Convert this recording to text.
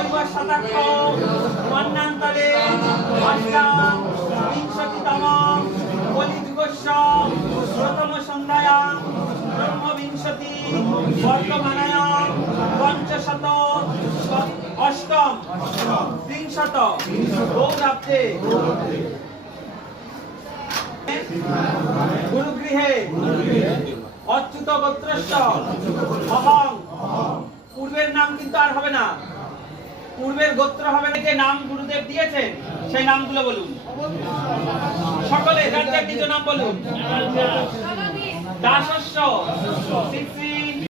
দৈব শতাক্ষ মন্নান্তরে অষ্টাম বিংশতিতম কলিযুগস্য প্রথম সন্ধ্যায়াম ব্রহ্মবিংশতি বর্তমানায়াম পঞ্চশত অষ্টম ত্রিংশত গৌরাব্দে গুরুগৃহে অচ্যুত গোত্রস্য অহং। পূর্বের নাম কিন্তু আর হবে না, পূর্বের গোত্র হবে না। যে নাম গুরুদেব দিয়েছেন সেই নামগুলো বলুন সকলে, যার যার নিজ নাম বলুন। দাসস্য